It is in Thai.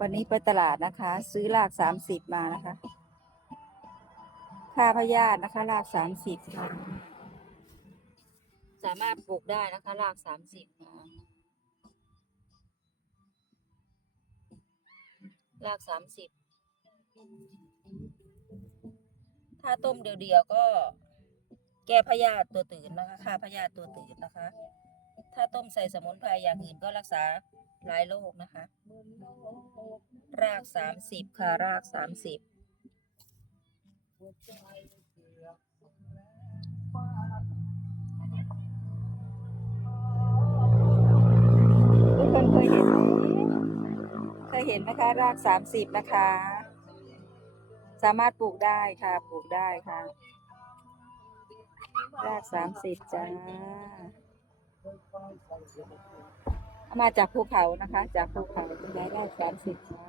วันนี้ไปตลาดนะคะ ซื้อราก30มานะคะค่าพยาธินะคะราก30ค่ะสามารถปลูกได้นะคะราก30ราก30ถ้าต้มเดียวๆก็แก้พยาธิตัวตื่นนะคะฆ่าพยาธิตัวตื่นนะคะ ถ้าต้มใส่สมุนไพรอย่างอื่นก็รักษาหลายโรคนะคะราก30ค่ะราก30ทุกคนเคยเห็นไหมคะราก30นะคะ สามารถปลูกได้ค่ะปลูกได้ค่ะราก30จ้าเอามาจากภูเขานะคะจากภูเขาจะได้ราก30จ้า